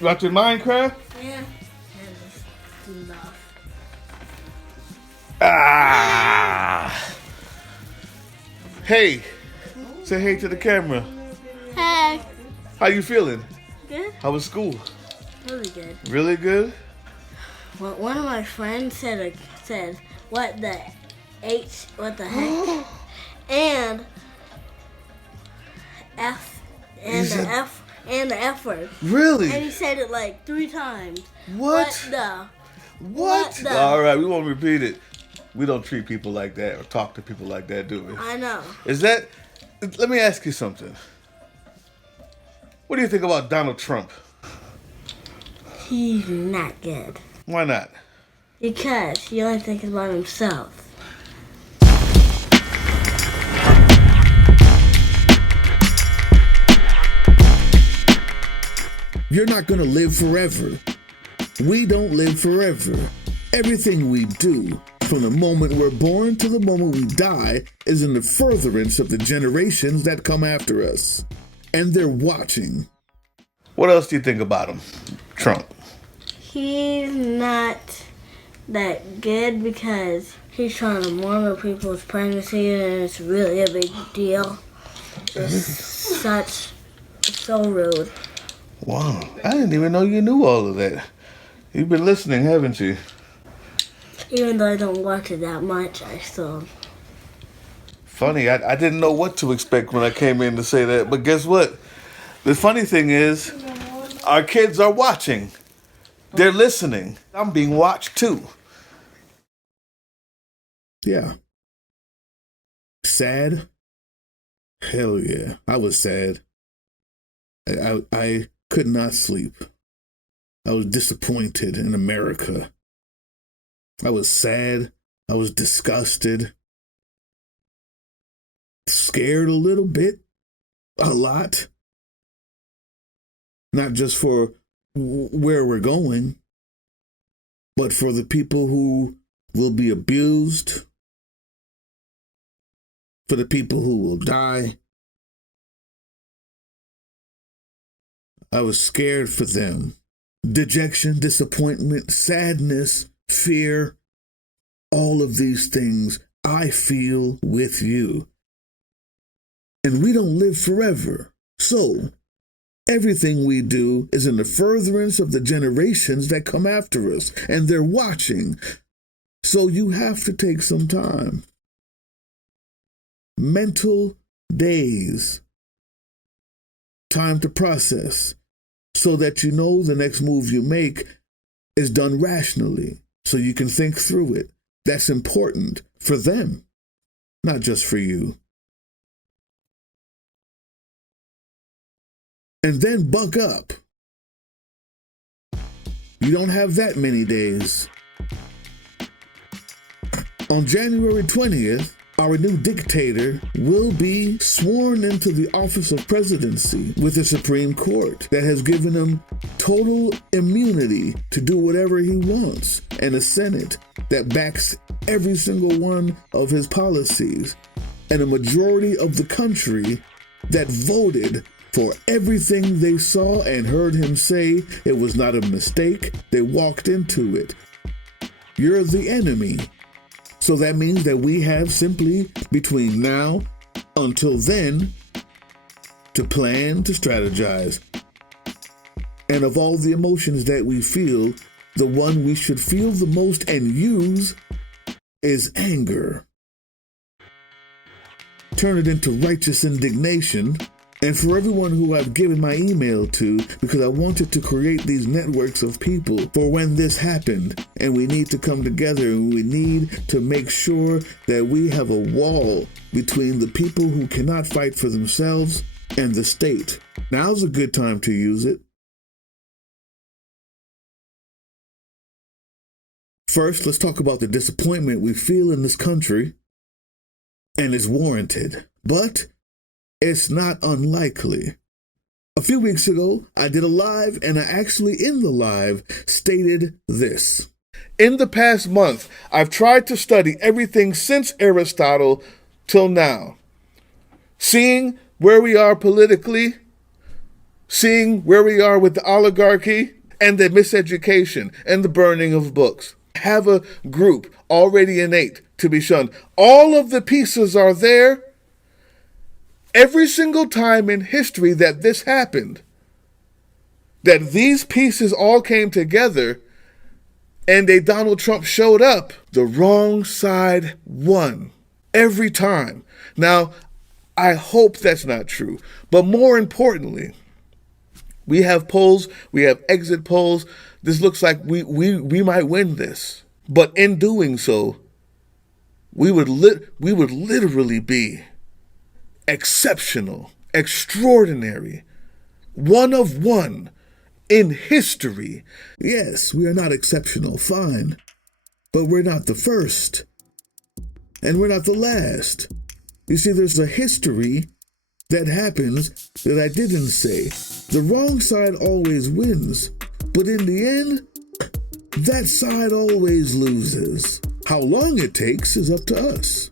Watching Minecraft? Yeah. And Ah! Hey, say hey to the camera. Hey. How you feeling? Good. How was school? Really good. Really good? Well, one of my friends said, what the heck? and F, and the F, and the F word. Really? And he said it like 3 times. What? What the? All right, we won't repeat it. We don't treat people like that or talk to people like that, do we? I know. Let me ask you something. What do you think about Donald Trump? He's not good. Why not? Because he only thinks about himself. You're not going to live forever. We don't live forever. Everything we do, from the moment we're born to the moment we die, is in the furtherance of the generations that come after us. And they're watching. What else do you think about him, Trump? He's not that good because he's trying to monitor people's pregnancy and it's really a big deal. It's so rude. Wow, I didn't even know you knew all of that. You've been listening, haven't you? Even though I don't watch it that much, I still... Funny, I didn't know what to expect when I came in to say that, but guess what? The funny thing is, our kids are watching. They're listening. I'm being watched too. Yeah. Sad? Hell yeah, I was sad. I could not sleep. I was disappointed in America. I was sad. I was disgusted. Scared a little bit. A lot. Not just for where we're going, but for the people who will be abused, for the people who will die. I was scared for them. Dejection, disappointment, sadness, fear, all of these things I feel with you. And we don't live forever. So, everything we do is in the furtherance of the generations that come after us, and they're watching. So you have to take some time. Mental days. Time to process, so that you know the next move you make is done rationally, so you can think through it. That's important for them, not just for you. And then buck up. You don't have that many days. On January 20th, our new dictator will be sworn into the office of presidency with the Supreme Court that has given him total immunity to do whatever he wants, and a Senate that backs every single one of his policies, and a majority of the country that voted for everything they saw and heard him say. It was not a mistake. They walked into it. You're the enemy. So that means that we have simply between now until then to plan, to strategize. And of all the emotions that we feel, the one we should feel the most and use is anger. Turn it into righteous indignation. And for everyone who I've given my email to, because I wanted to create these networks of people for when this happened, and we need to come together and we need to make sure that we have a wall between the people who cannot fight for themselves and the state. Now's a good time to use it. First, let's talk about the disappointment we feel in this country, and it's warranted. But it's not unlikely. A few weeks ago, I did a live, and I actually, in the live, stated this. In the past month, I've tried to study everything since Aristotle till now. Seeing where we are politically, seeing where we are with the oligarchy and the miseducation and the burning of books. Have a group already innate to be shunned. All of the pieces are there. Every single time in history that this happened, that these pieces all came together and a Donald Trump showed up, the wrong side won. Every time. Now, I hope that's not true. But more importantly, we have polls, we have exit polls. This looks like we might win this. But in doing so, we would literally be exceptional, extraordinary, one of one in history. Yes, we are not exceptional, fine. But we're not the first. And we're not the last. You see, there's a history that happens that I didn't say. The wrong side always wins, but in the end, that side always loses. How long it takes is up to us.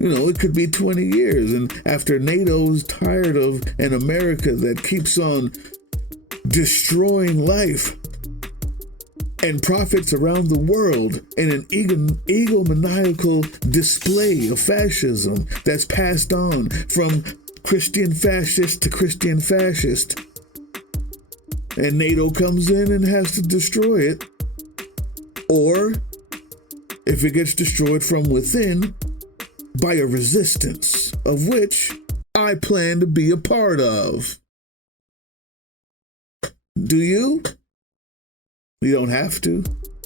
You know, it could be 20 years, and after NATO's tired of an America that keeps on destroying life and profits around the world in an egomaniacal display of fascism that's passed on from Christian fascist to Christian fascist. And NATO comes in and has to destroy it. Or, if it gets destroyed from within, by a resistance, of which I plan to be a part of. Do you? You don't have to.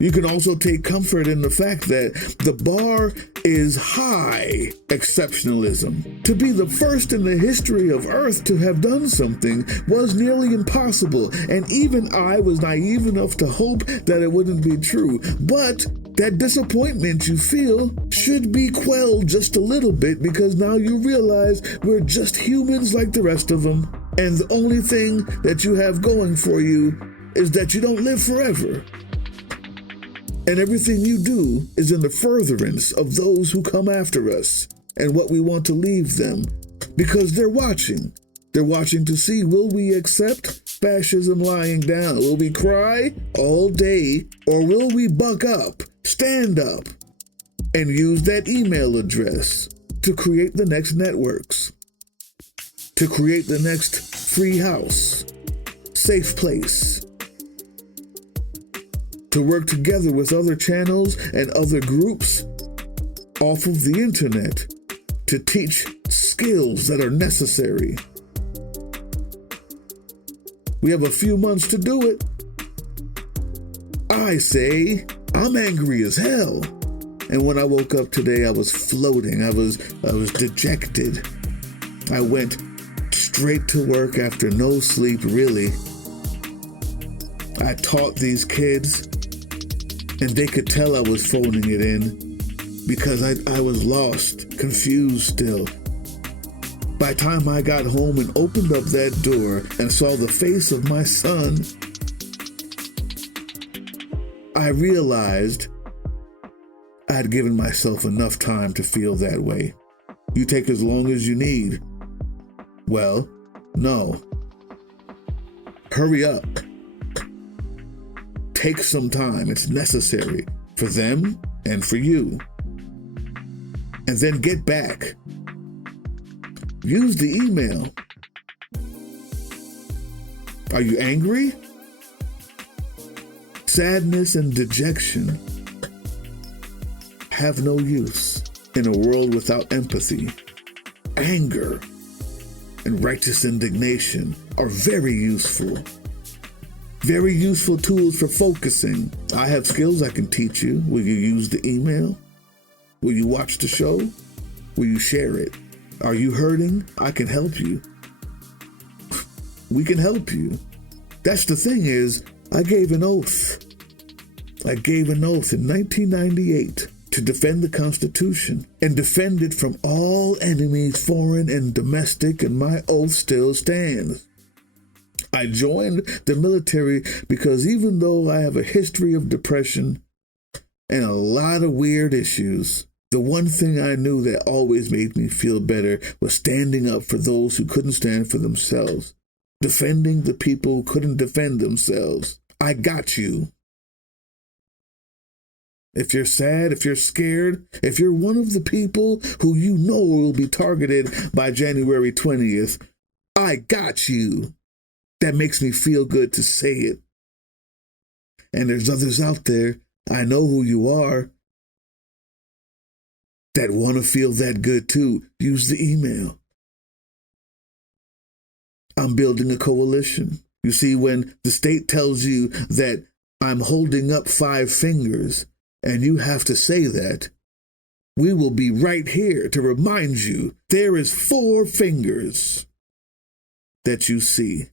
You can also take comfort in the fact that the bar is high exceptionalism. To be the first in the history of Earth to have done something was nearly impossible, and even I was naive enough to hope that it wouldn't be true. But that disappointment you feel should be quelled just a little bit, because now you realize we're just humans like the rest of them, and the only thing that you have going for you is that you don't live forever. And everything you do is in the furtherance of those who come after us and what we want to leave them, because they're watching. They're watching to see, will we accept fascism lying down? Will we cry all day, or will we buck up, stand up, and use that email address to create the next networks, to create the next free house, safe place, to work together with other channels and other groups off of the internet to teach skills that are necessary. We have a few months to do it. I say, I'm angry as hell. And when I woke up today, I was floating. I was dejected. I went straight to work after no sleep, really. I taught these kids, and they could tell I was phoning it in because I was lost, confused still. By the time I got home and opened up that door and saw the face of my son, I realized I'd given myself enough time to feel that way. You take as long as you need. Well, no. Hurry up. Take some time. It's necessary for them and for you. And then get back. Use the email. Are you angry? Sadness and dejection have no use in a world without empathy. Anger and righteous indignation are very useful. Very useful tools for focusing. I have skills I can teach you. Will you use the email? Will you watch the show? Will you share it? Are you hurting? I can help you. We can help you. That's the thing is, I gave an oath. I gave an oath in 1998 to defend the Constitution and defend it from all enemies, foreign and domestic, and my oath still stands. I joined the military because even though I have a history of depression and a lot of weird issues, the one thing I knew that always made me feel better was standing up for those who couldn't stand for themselves. defending the people who couldn't defend themselves. I got you. If you're sad, if you're scared, if you're one of the people who you know will be targeted by January 20th, I got you. That makes me feel good to say it. And there's others out there, I know who you are, that want to feel that good too. Use the email. I'm building a coalition. You see, when the state tells you that I'm holding up 5 fingers, and you have to say that, we will be right here to remind you there is 4 fingers that you see.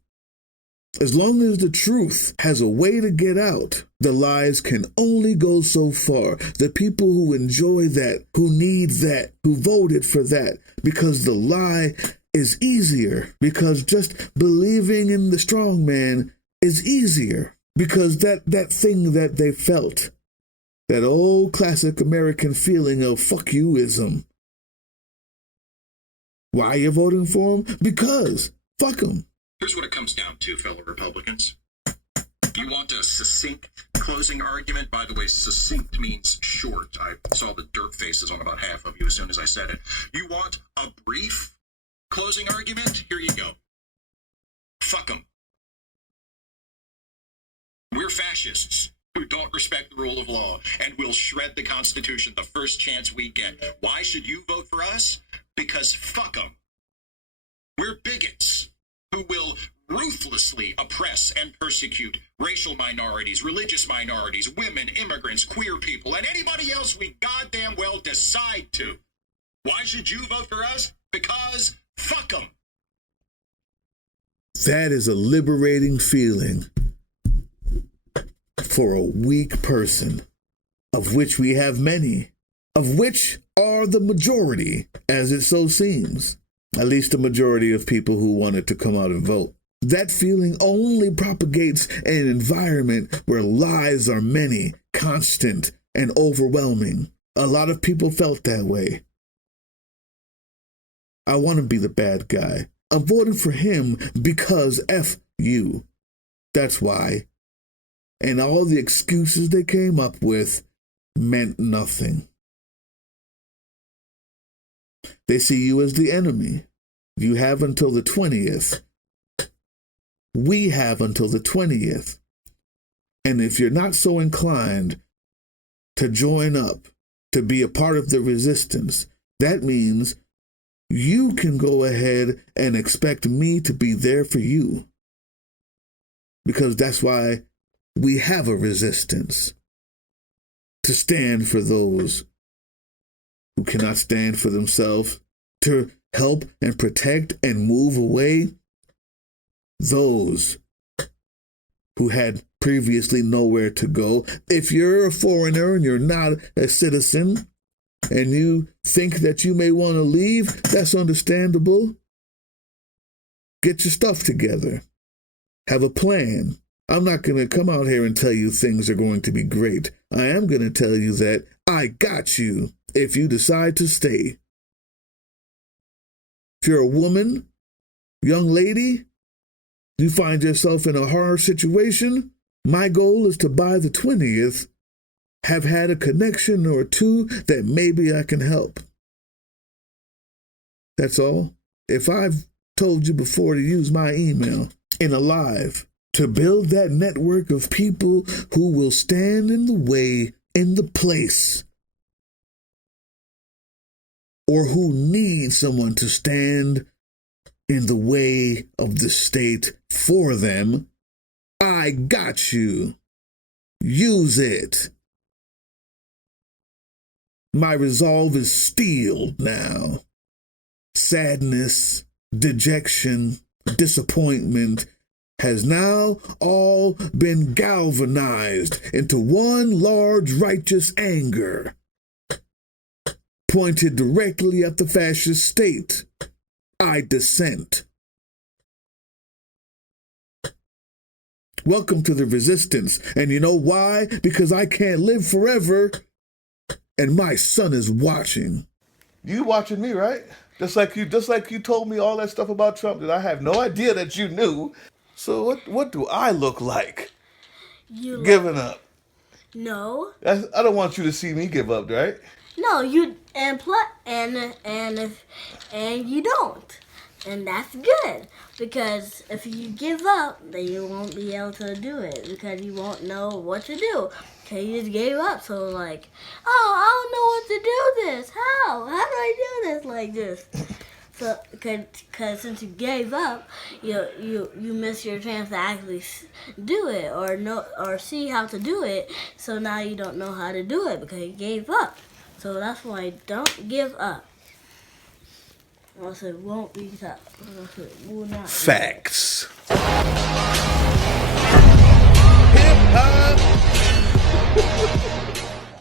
As long as the truth has a way to get out, the lies can only go so far. The people who enjoy that, who need that, who voted for that, because the lie is easier, because just believing in the strong man is easier, because that thing that they felt, that old classic American feeling of fuck youism. Why are you voting for him? Because fuck him. Here's what it comes down to, fellow Republicans. You want a succinct closing argument? By the way, succinct means short. I saw the dirt faces on about half of you as soon as I said it. You want a brief closing argument? Here you go. Fuck them. We're fascists who don't respect the rule of law and will shred the Constitution the first chance we get. Why should you vote for us? Because fuck them. We're bigots who will ruthlessly oppress and persecute racial minorities, religious minorities, women, immigrants, queer people, and anybody else we goddamn well decide to. Why should you vote for us? Because fuck them. That is a liberating feeling for a weak person, of which we have many, of which are the majority, as it so seems. At least the majority of people who wanted to come out and vote. That feeling only propagates in an environment where lies are many, constant, and overwhelming. A lot of people felt that way. I want to be the bad guy. I'm voting for him because F you. That's why. And all the excuses they came up with meant nothing. They see you as the enemy. You have until the 20th. We have until the 20th. And if you're not so inclined to join up, to be a part of the resistance, that means you can go ahead and expect me to be there for you. Because that's why we have a resistance. To stand for those who cannot stand for themselves, to help and protect and move away those who had previously nowhere to go. If you're a foreigner and you're not a citizen and you think that you may want to leave, that's understandable. Get your stuff together. Have a plan. I'm not going to come out here and tell you things are going to be great. I am going to tell you that I got you if you decide to stay. If you're a woman, young lady, you find yourself in a hard situation, my goal is to by the 20th have had a connection or two that maybe I can help. That's all. If I've told you before to use my email in a live, to build that network of people who will stand in the way, in the place, or who need someone to stand in the way of the state for them, I got you. Use it. My resolve is steel now. Sadness, dejection, disappointment has now all been galvanized into one large righteous anger, pointed directly at the fascist state. I dissent. Welcome to the resistance. And you know why? Because I can't live forever, and my son is watching. You watching me, right? Just like you told me all that stuff about Trump that I have no idea that you knew. So what do I look like? You Giving up. no, I don't want you to see me give up, right? no, you and you don't, and that's good because if you give up, then you won't be able to do it because you won't know what to do. Okay, you just gave up, so like, oh, I don't know what to do. This how do I do this like this? So, cause since you gave up, you miss your chance to actually do it or see how to do it. So now you don't know how to do it because you gave up. So that's why don't give up. Or else it won't be tough. Or else it will not. Facts.